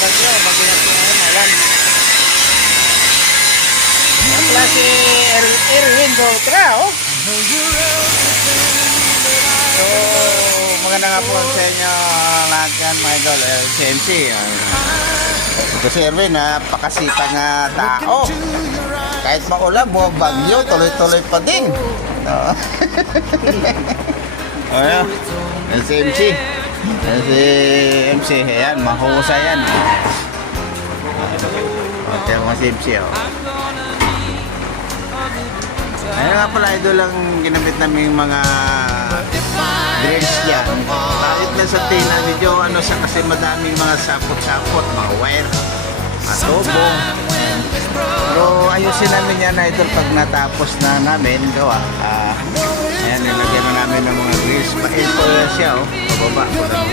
bagyo, magingat po ngayon, alam. Yan pala si Erwin Dutra, oh. So, maganda nga po sa inyo lahat yan, mga idol. Si MC, ito si Erwin, napakasipag nga tao. Kahit maulan, bagyo, tuloy-tuloy pa din. No? Ayan, yan si MC. Yan si MC, ayan, mahusay yan. Ito yung si MC, oh. Ayan nga pala, ito lang ginamit namin mga drills dyan. Kahit na sa tina, medyo ano sa kasi madaming mga sapot-sapot, mga wire, mga tubo. Pero ayusin namin yan na ito pag natapos na namin gawa. Ayan, nilagyan na namin ng mga drills. Pa-info siya, oh. Pababa.